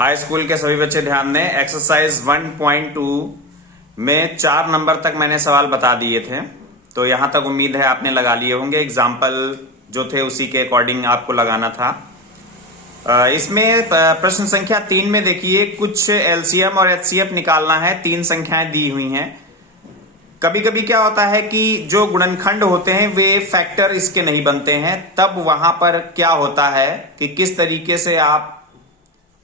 High school के सभी बच्चे ध्यान दें। एक्सरसाइज 1.2 में 4 नंबर तक मैंने सवाल बता दिए थे, तो यहां तक उम्मीद है आपने लगा लिए होंगे। एग्जाम्पल जो थे उसी के अकॉर्डिंग आपको लगाना था। इसमें प्रश्न संख्या 3 में देखिए, कुछ एलसीएम और एचसीएफ निकालना है। 3 संख्याएं दी हुई हैं। कभी कभी क्या होता है कि जो गुणनखंड होते हैं वे फैक्टर इसके नहीं बनते हैं, तब वहां पर क्या होता है कि किस तरीके से आप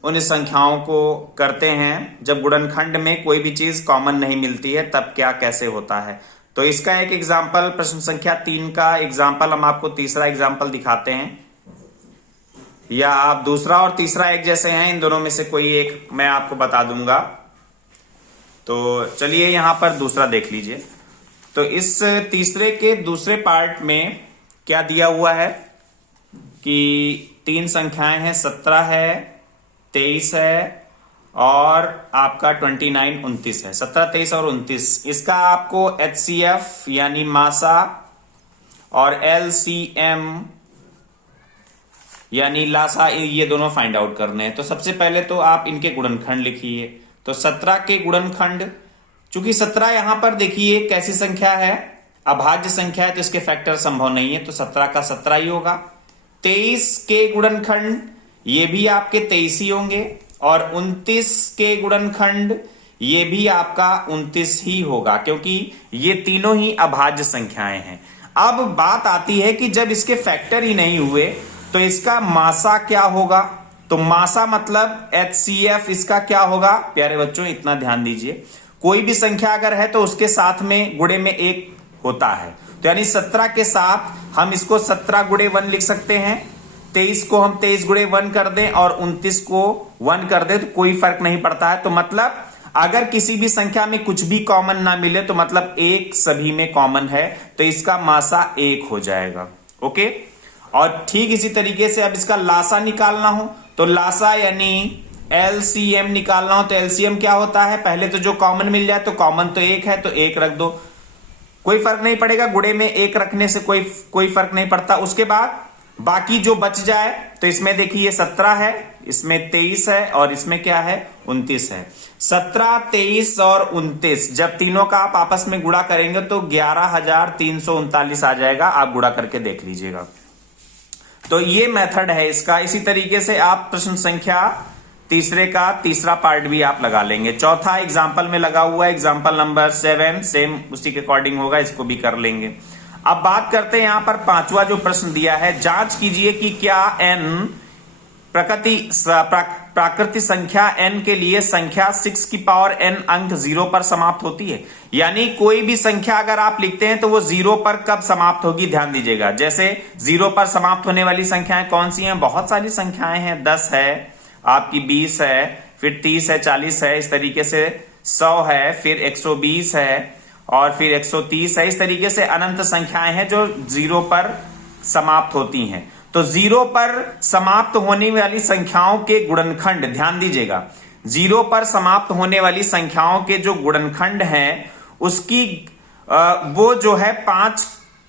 उन संख्याओं को करते हैं। जब गुणनखंड में कोई भी चीज कॉमन नहीं मिलती है तब क्या कैसे होता है। तो इसका एक एग्जाम्पल, प्रश्न संख्या 3 का एग्जाम्पल हम आपको तीसरा एग्जाम्पल दिखाते हैं, या आप दूसरा और तीसरा एक जैसे हैं, इन दोनों में से कोई एक मैं आपको बता दूंगा। तो चलिए यहां पर दूसरा देख लीजिए। तो इस तीसरे के दूसरे पार्ट में क्या दिया हुआ है कि 3 संख्याएं हैं, 17 है, 23 है और आपका 29 29 है। 17, 23 और 29, इसका आपको एचसीएफ यानी मासा और एलसीएम यानी लासा, ये दोनों फाइंड आउट करने हैं। तो सबसे पहले तो आप इनके गुणनखंड लिखिए। तो 17 के गुणनखंड, चूंकि 17 यहां पर देखिए कैसी संख्या है, अभाज्य संख्या है, तो इसके फैक्टर संभव नहीं है, तो 17 का 17 ही होगा। 23 के गुणनखंड, ये भी आपके 23 ही होंगे, और 29 के गुणनखंड ये भी आपका 29 ही होगा, क्योंकि ये तीनों ही अभाज्य संख्याएं हैं। अब बात आती है कि जब इसके फैक्टर ही नहीं हुए तो इसका मासा क्या होगा। तो मासा मतलब एचसीएफ इसका क्या होगा। प्यारे बच्चों इतना ध्यान दीजिए, कोई भी संख्या अगर है तो उसके साथ में गुणे में 1 होता है। तो यानी 17 के साथ हम इसको 17 गुणे 1 लिख सकते हैं। 23 को हम 23 गुणे 1 कर दें और 29 को 1 कर दें तो कोई फर्क नहीं पड़ता है। तो मतलब अगर किसी भी संख्या में कुछ भी कॉमन ना मिले तो मतलब 1 सभी में कॉमन है, तो इसका मासा 1 हो जाएगा। ओके, और ठीक इसी तरीके से अब इसका लासा निकालना हो तो लासा यानी एलसीएम निकालना हो तो एलसीएम क्या होता है, पहले तो जो कॉमन मिल जाए, तो कॉमन तो 1 है तो 1 रख दो, कोई फर्क नहीं पड़ेगा। गुणे में 1 रखने से कोई फर्क नहीं पड़ता। उसके बाद बाकी जो बच जाए, तो इसमें देखिए 17 है, इसमें 23 है और इसमें क्या है 29 है। 17, 23 और 29 जब तीनों का आप आपस में गुणा करेंगे तो 11,339 आ जाएगा। आप गुणा करके देख लीजिएगा। तो ये मेथड है इसका। इसी तरीके से आप प्रश्न संख्या तीसरे का तीसरा पार्ट भी आप लगा लेंगे। चौथा एग्जाम्पल में लगा हुआ है, एग्जाम्पल नंबर 7, सेम उसी के अकॉर्डिंग होगा, इसको भी कर लेंगे। अब बात करते हैं यहां पर पांचवा जो प्रश्न दिया है, जांच कीजिए कि क्या n प्राकृतिक संख्या n के लिए संख्या 6 की पावर n अंक 0 पर समाप्त होती है। यानी कोई भी संख्या अगर आप लिखते हैं तो वो 0 पर कब समाप्त होगी, ध्यान दीजिएगा। जैसे 0 पर समाप्त होने वाली संख्याएं कौन सी हैं, बहुत सारी संख्याएं हैं। 10 है, आपकी 20 है, फिर 30 है, 40 है, इस तरीके से 100 है, फिर 120 है और फिर 130 है। इस तरीके से अनंत संख्याएं हैं जो 0 पर समाप्त होती हैं। तो 0 पर समाप्त होने वाली संख्याओं के गुणनखंड, ध्यान दीजिएगा, 0 पर समाप्त होने वाली संख्याओं के जो गुणनखंड हैं उसकी वो जो है 5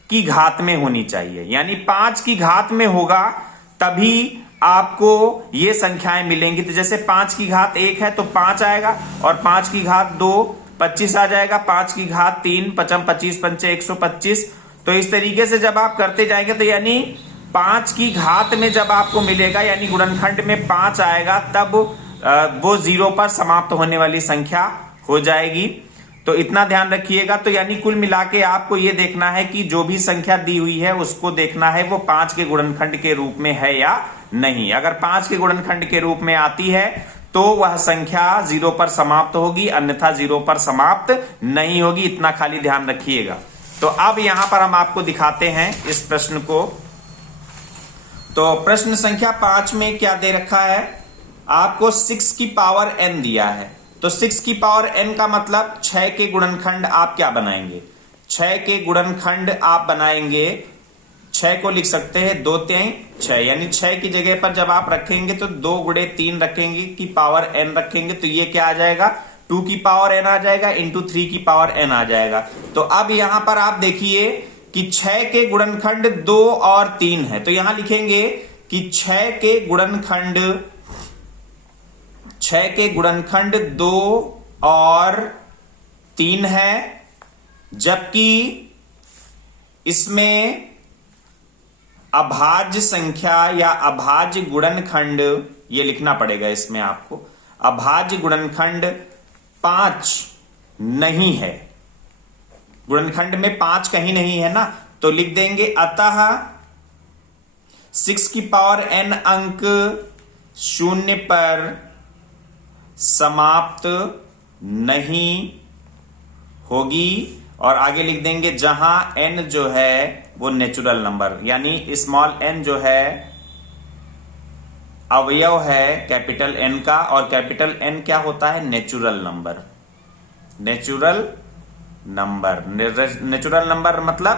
की घात में होनी चाहिए। यानी 5 की घात में होगा तभी आपको ये संख्याएं मिलेंगी। तो जैसे 5 की घात 1 है तो 5 आएगा, और 5 की घात 2 25 आ जाएगा, 5 की घात 3 55 25 पंचे 125। तो इस तरीके से जब आप करते जाएंगे तो यानी 5 की घात में जब आपको मिलेगा, यानी गुणनखंड में 5 आएगा, तब वो 0 पर समाप्त होने वाली संख्या हो जाएगी। तो इतना ध्यान रखिएगा। तो यानी कुल मिला के आपको ये देखना है कि जो भी संख्या दी हुई है उसको देखना है वो 5 के गुणनखंड के रूप में है या नहीं। अगर 5 के गुणनखंड के रूप में आती है तो वह संख्या 0 पर समाप्त होगी, अन्यथा 0 पर समाप्त नहीं होगी। इतना खाली ध्यान रखिएगा। तो अब यहां पर हम आपको दिखाते हैं इस प्रश्न को। तो प्रश्न संख्या 5 में क्या दे रखा है, आपको 6 की पावर n दिया है। तो 6 की पावर n का मतलब 6 के गुणनखंड आप क्या बनाएंगे, 6 के गुणनखंड आप बनाएंगे, 6 को लिख सकते हैं 2 3 6, यानी 6 की जगह पर जब आप रखेंगे तो 2 गुणे 3 रखेंगे की पावर n रखेंगे, तो ये क्या आ जाएगा 2 की पावर n आ जाएगा इंटू 3 की पावर n आ जाएगा। तो अब यहां पर आप देखिए कि 6 के गुणनखंड 2 और 3 है, तो यहां लिखेंगे कि 6 के गुणनखंड 6 के गुणनखंड 2 और 3 है, जबकि इसमें अभाज्य संख्या या अभाज्य गुणनखंड, ये लिखना पड़ेगा इसमें आपको, अभाज्य गुणनखंड 5 नहीं है। गुणनखंड में 5 कहीं नहीं है ना, तो लिख देंगे अतः 6 की पावर n अंक 0 पर समाप्त नहीं होगी। और आगे लिख देंगे जहां n जो है वो नेचुरल नंबर, यानी स्मॉल n जो है अवयव है कैपिटल N का, और कैपिटल N क्या होता है? Natural number. Natural number, natural number मतलब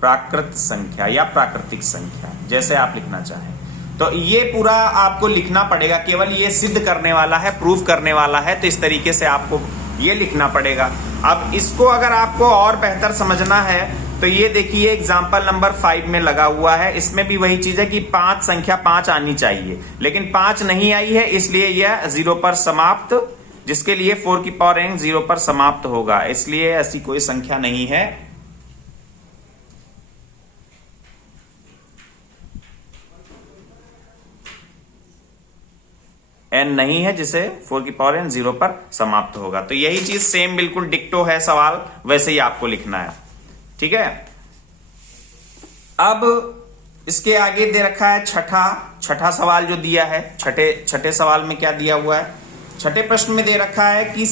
प्राकृत संख्या या प्राकृतिक संख्या, जैसे आप लिखना चाहें। तो ये पूरा आपको लिखना पड़ेगा, केवल ये सिद्ध करने वाला है, प्रूफ करने वाला है, तो इस तरीके से आपको ये लिखना पड़ेगा। अब इसको अगर आपको और बेहतर समझना है तो ये देखिए एग्जाम्पल नंबर 5 में लगा हुआ है। इसमें भी वही चीज है कि 5 संख्या 5 आनी चाहिए, लेकिन 5 नहीं आई है, इसलिए यह 0 पर समाप्त, जिसके लिए 4 की पावर n 0 पर समाप्त होगा, इसलिए ऐसी कोई संख्या नहीं है। n नहीं है जिसे 4 की पावर n 0 पर समाप्त होगा। तो यही चीज सेम बिल्कुल डिक्टो है सवाल, वैसे ही आपको लिखना है, ठीक है। अब इसके आगे दे रखा है छठा सवाल जो दिया है। छठे सवाल में क्या दिया हुआ है? छठे प्रश्न में दे रखा है कि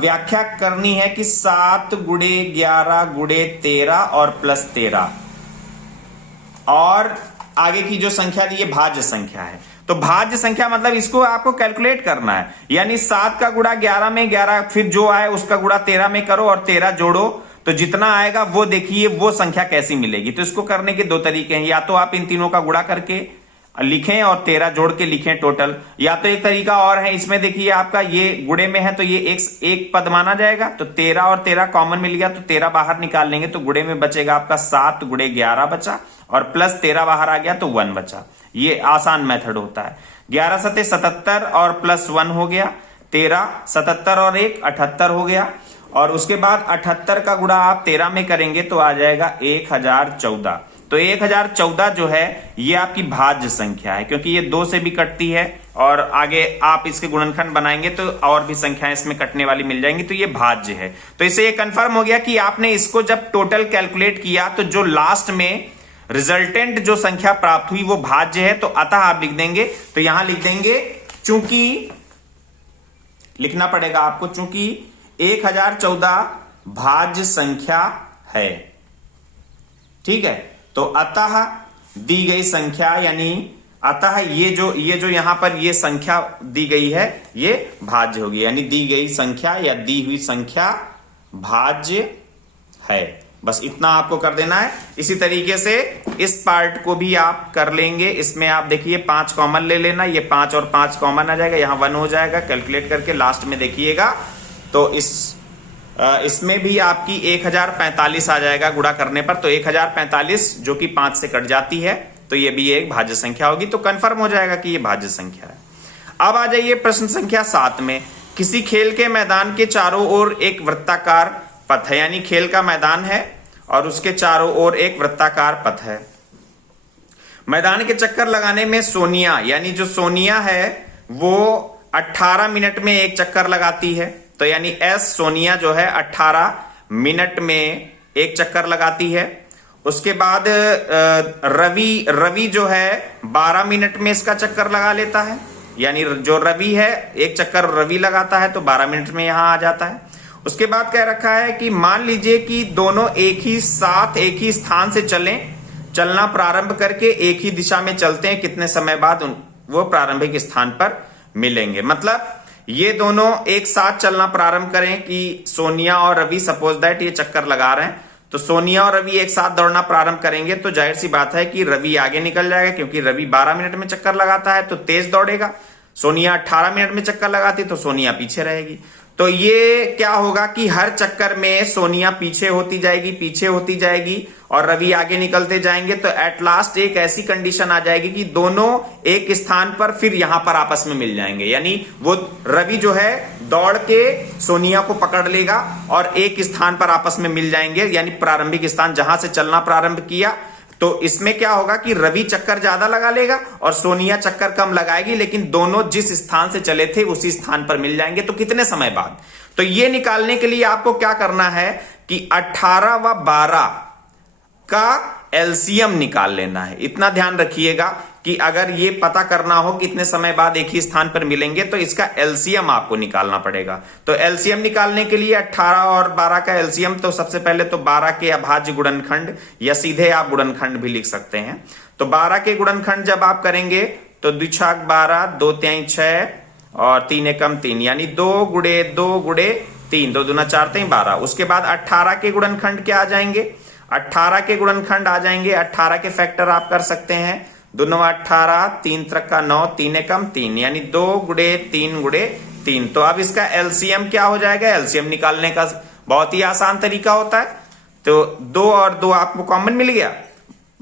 व्याख्या करनी है कि 7 गुणे 11 गुणे 13 और प्लस 13, और आगे की जो संख्या दी है भाज्य संख्या है। तो भाज्य संख्या मतलब इसको आपको कैलकुलेट करना है, यानी 7 का गुणा 11 में 11, फिर जो आए उसका गुणा 13 में करो और 13 जोड़ो, तो जितना आएगा वो देखिए वो संख्या कैसी मिलेगी। तो इसको करने के 2 तरीके हैं, या तो आप इन तीनों का गुणा करके लिखें और 13 जोड़ के लिखें टोटल, या तो एक तरीका और है, इसमें देखिए आपका ये गुणे में है तो ये एक पद माना जाएगा, तो 13 और 13 कॉमन मिल गया, तो 13 बाहर निकाल लेंगे तो गुणे में बचेगा आपका 7 गुणे 11 बचा, और प्लस 13 बाहर आ गया तो 1 बचा। ये आसान मेथड होता है। 11 सते 77 और प्लस 1 हो गया 13, 77 और 1 78 हो गया, और उसके बाद 78 का गुणा आप 13 में करेंगे तो आ जाएगा 1014। तो 1014 जो है ये आपकी भाज्य संख्या है, क्योंकि ये 2 से भी कटती है, और आगे आप इसके गुणनखंड बनाएंगे तो और भी संख्याएं इसमें कटने वाली मिल जाएंगी, तो ये भाज्य है। तो इससे ये कंफर्म हो गया कि आपने इसको जब टोटल कैलकुलेट किया तो जो लास्ट में रिजल्टेंट जो संख्या प्राप्त हुई वो भाज्य है। तो अतः आप लिख देंगे, तो यहां लिख देंगे चूंकि लिखना पड़ेगा आपको, चूंकि 1014 भाज्य संख्या है, ठीक है। तो अतः दी गई संख्या, यानी अतः ये जो यहां पर ये संख्या दी गई है ये भाज्य होगी, यानी दी गई संख्या या दी हुई संख्या भाज्य है। बस इतना आपको कर देना है। इसी तरीके से इस पार्ट को भी आप कर लेंगे। इसमें आप देखिए 5 कॉमन ले लेना, ये 5 और 5 कॉमन आ जाएगा, यहां 1 हो जाएगा, कैलकुलेट करके लास्ट में देखिएगा तो इसमें भी आपकी 1045 आ जाएगा गुणा करने पर। तो 1045 जो कि 5 से कट जाती है, तो ये भी एक भाज्य संख्या होगी, तो कंफर्म हो जाएगा कि ये भाज्य संख्या है। अब आ जाइए प्रश्न संख्या 7 में। किसी खेल के मैदान के चारों ओर एक वृत्ताकार पथ है, यानी खेल का मैदान है और उसके चारों ओर एक वृत्ताकार पथ है। मैदान के चक्कर लगाने में सोनिया, यानी जो सोनिया है वो 18 मिनट में एक चक्कर लगाती है। तो यानी एस सोनिया जो है 18 मिनट में एक चक्कर लगाती है। उसके बाद रवि जो है 12 मिनट में इसका चक्कर लगा लेता है, यानी जो रवि है एक चक्कर रवि लगाता है तो 12 मिनट में यहां आ जाता है। उसके बाद कह रखा है कि मान लीजिए कि दोनों एक ही साथ एक ही स्थान से चलना प्रारंभ करके एक ही दिशा में चलते हैं, कितने समय बाद वो प्रारंभिक स्थान पर मिलेंगे। मतलब ये दोनों एक साथ चलना प्रारंभ करें कि सोनिया और रवि, सपोज दैट ये चक्कर लगा रहे हैं, तो सोनिया और रवि एक साथ दौड़ना प्रारंभ करेंगे तो जाहिर सी बात है कि रवि आगे निकल जाएगा, क्योंकि रवि 12 मिनट में चक्कर लगाता है तो तेज दौड़ेगा। सोनिया 18 मिनट में चक्कर लगाती तो सोनिया पीछे रहेगी। तो ये क्या होगा कि हर चक्कर में सोनिया पीछे होती जाएगी और रवि आगे निकलते जाएंगे तो एट लास्ट एक ऐसी कंडीशन आ जाएगी कि दोनों एक स्थान पर फिर यहां पर आपस में मिल जाएंगे। यानी वो रवि जो है दौड़ के सोनिया को पकड़ लेगा और एक स्थान पर आपस में मिल जाएंगे, यानी प्रारंभिक स्थान जहां से चलना प्रारंभ किया। तो इसमें क्या होगा कि रवि चक्कर ज्यादा लगा लेगा और सोनिया चक्कर कम लगाएगी, लेकिन दोनों जिस स्थान से चले थे उसी स्थान पर मिल जाएंगे। तो कितने समय बाद? तो ये निकालने के लिए आपको क्या करना है कि 18 व 12 का एलसीएम निकाल लेना है। इतना ध्यान रखिएगा कि अगर ये पता करना हो कितने समय बाद एक ही स्थान पर मिलेंगे तो इसका एलसीएम आपको निकालना पड़ेगा। तो एलसीएम निकालने के लिए 18 और 12 का एलसीएम, तो सबसे पहले तो 12 के अभाज्य गुणनखंड या सीधे आप गुणनखंड भी लिख सकते हैं। तो 12 के गुणनखंड जब आप करेंगे तो 2 छाक 12, 2 तिहाई 6 और 3 एकम 3, यानी 2 गुणे 2 गुणे 3, 2 दूना 4 तिहाई 12। उसके बाद 18 के गुणनखंड क्या आ जाएंगे? 18 के गुणनखंड आ जाएंगे, 18 के फैक्टर आप कर सकते हैं, 2 9 18, 3 3 9, 3 एकम 3, यानी 2 गुणे 3 गुणे 3। तो अब इसका एलसीएम क्या हो जाएगा? एलसीएम निकालने का बहुत ही आसान तरीका होता है। तो 2 और 2 आपको कॉमन मिल गया,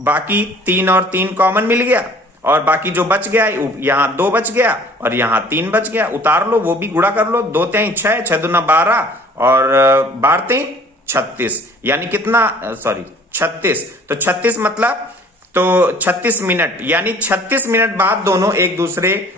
बाकी 3 और 3 कॉमन मिल गया, और बाकी जो बच गया यहां 2 बच गया और यहां 3 बच गया, उतार लो, वो भी गुणा कर लो। 2 तिहाई 6, 6 दूना 12 और 12 तिहाई 36, यानी कितना? सॉरी 36। तो 36 मतलब तो 36 मिनट, यानी 36 मिनट बाद दोनों एक दूसरे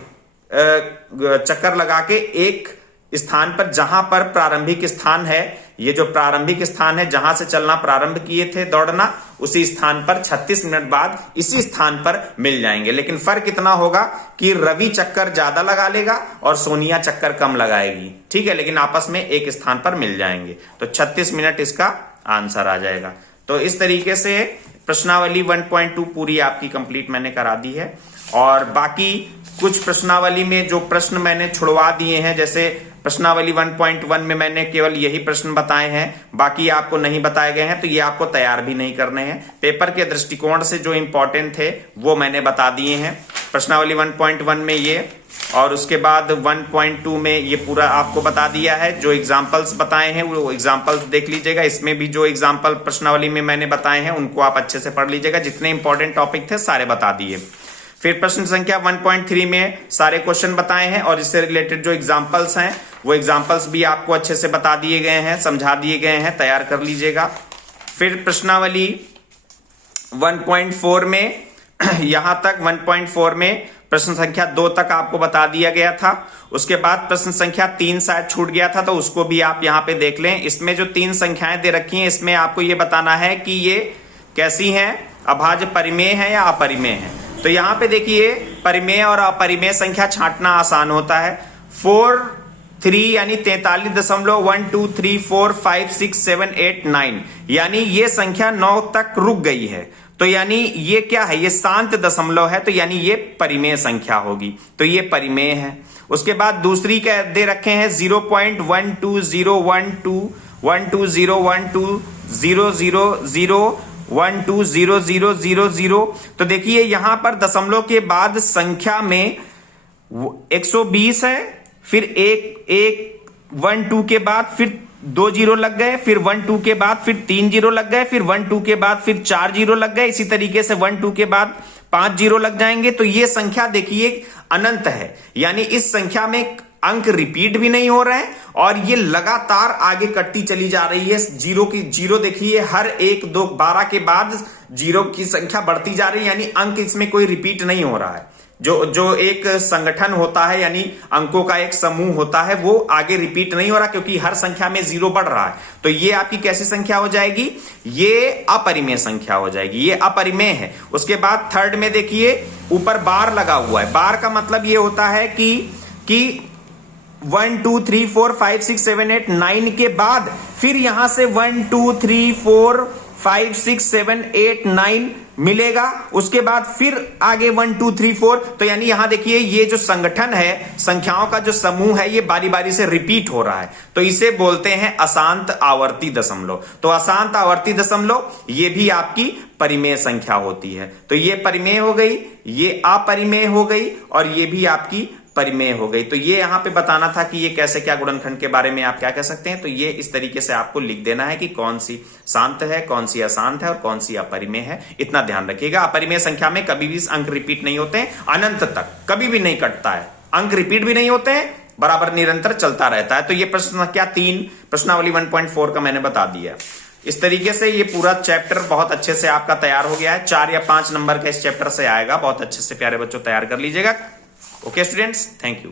चक्कर लगा के एक स्थान पर, जहां पर प्रारंभिक स्थान है, ये जो प्रारंभिक स्थान है जहां से चलना प्रारंभ किए थे दौड़ना, उसी स्थान पर 36 मिनट बाद इसी स्थान पर मिल जाएंगे। लेकिन फर्क इतना होगा कि रवि चक्कर ज्यादा लगा लेगा और सोनिया चक्कर कम लगाएगी, ठीक है, लेकिन आपस में एक स्थान पर मिल जाएंगे। तो 36 मिनट इसका आंसर आ जाएगा। तो इस तरीके से प्रश्नावली 1.2 पूरी आपकी कंप्लीट मैंने करा दी है। और बाकी कुछ प्रश्नावली में जो प्रश्न मैंने छुड़वा दिए हैं, जैसे प्रश्नावली 1.1 में मैंने केवल यही प्रश्न बताए हैं, बाकी आपको नहीं बताए गए हैं, तो ये आपको तैयार भी नहीं करने हैं। पेपर के दृष्टिकोण से जो इंपॉर्टेंट थे वो मैंने बता दिए हैं प्रश्नावली 1.1 में ये, और उसके बाद 1.2 में ये पूरा आपको बता दिया है। जो एग्जाम्पल्स बताए हैं वो एग्जाम्पल्स देख लीजिएगा। इसमें भी जो एग्जाम्पल प्रश्नावली में मैंने बताए हैं उनको आप अच्छे से पढ़ लीजिएगा। जितने इंपॉर्टेंट टॉपिक थे सारे बता दिए। फिर प्रश्न संख्या 1.3 में सारे क्वेश्चन बताए हैं और इससे रिलेटेड जो एग्जाम्पल्स हैं वो एग्जाम्पल्स भी आपको अच्छे से बता दिए गए हैं, समझा दिए गए हैं, तैयार कर लीजिएगा। फिर प्रश्नावली 1.4 में यहां तक 1.4 में प्रश्न संख्या 2 तक आपको बता दिया गया था। उसके बाद प्रश्न संख्या 3 शायद छूट गया था, तो उसको भी आप यहां पे देख लें। इसमें जो 3 संख्याएं दे रखी हैं, इसमें आपको ये बताना है कि ये कैसी हैं, अभाज्य परिमेय है या अपरिमेय है। तो यहां पे देखिए परिमेय और अपरिमेय संख्या छांटना आसान होता है। 4 3 यानी 43.123456789, यानी ये संख्या 9 तक रुक गई है। तो यानी ये क्या है? ये शांत दशमलव है, तो यानी ये परिमेय संख्या होगी, तो ये परिमेय है। उसके बाद दूसरी क्या दे रखे हैं 0.12012012000120000। तो देखिए यहां पर दशमलव के बाद संख्या में 120 है, फिर एक 1 2 के बाद फिर 2 जीरो लग गए, फिर 1 2 के बाद फिर 3 जीरो लग गए, फिर 1 2 के बाद फिर 4 जीरो लग गए, इसी तरीके से 1 2 के बाद 5 जीरो लग जाएंगे। तो ये संख्या देखिए अनंत है, यानी इस संख्या में अंक रिपीट भी नहीं हो रहे हैं और ये लगातार आगे कटती चली जा रही है। जीरो देखिए हर 1 2 12 के बाद जीरो की संख्या बढ़ती जा रही है, यानी अंक इसमें कोई रिपीट नहीं हो रहा है। जो एक संगठन होता है, यानी अंकों का एक समूह होता है, वो आगे रिपीट नहीं हो रहा, क्योंकि हर संख्या में जीरो बढ़ रहा है। तो ये आपकी कैसी संख्या हो जाएगी? ये अपरिमेय संख्या हो जाएगी, ये अपरिमेय है। उसके बाद थर्ड में देखिए ऊपर बार लगा हुआ है। बार का मतलब ये होता है कि 1 2 3 4 5 6 7 8 9 के बाद फिर यहां से 1 2 3 4 5 6 7 8 9 मिलेगा। उसके बाद फिर आगे 1 2 3 4। तो यानी यहां देखिए ये जो संगठन है, संख्याओं का जो समूह है, ये बारी बारी से रिपीट हो रहा है, तो इसे बोलते हैं अशांत आवर्ती दशमलव। तो अशांत आवर्ती दशमलव ये भी आपकी परिमेय संख्या होती है। तो ये परिमेय हो गई, ये अपरिमेय हो गई और ये भी आपकी परिमेय हो गई। तो ये यहां पे बताना था कि ये कैसे क्या गुणनखंड के बारे में आप क्या कह सकते हैं। तो ये इस तरीके से आपको लिख देना है कि कौन सी शांत है, कौन सी अशांत है और कौन सी अपरिमेय है। इतना ध्यान रखिएगा। अपरिमेय संख्या में कभी भी अंक रिपीट नहीं होते हैं, अनंत तक कभी भी नहीं कटता है, अंक रिपीट भी नहीं होते हैं, बराबर निरंतर चलता रहता है। तो ये प्रश्न क्या 3 प्रश्नावली 1.4 का मैंने बता दिया। इस तरीके से ये पूरा चैप्टर बहुत अच्छे से आपका तैयार हो गया है। 4 या 5 नंबर का इस चैप्टर से आएगा। बहुत अच्छे से प्यारे बच्चों तैयार कर लीजिएगा। Okay students, thank you.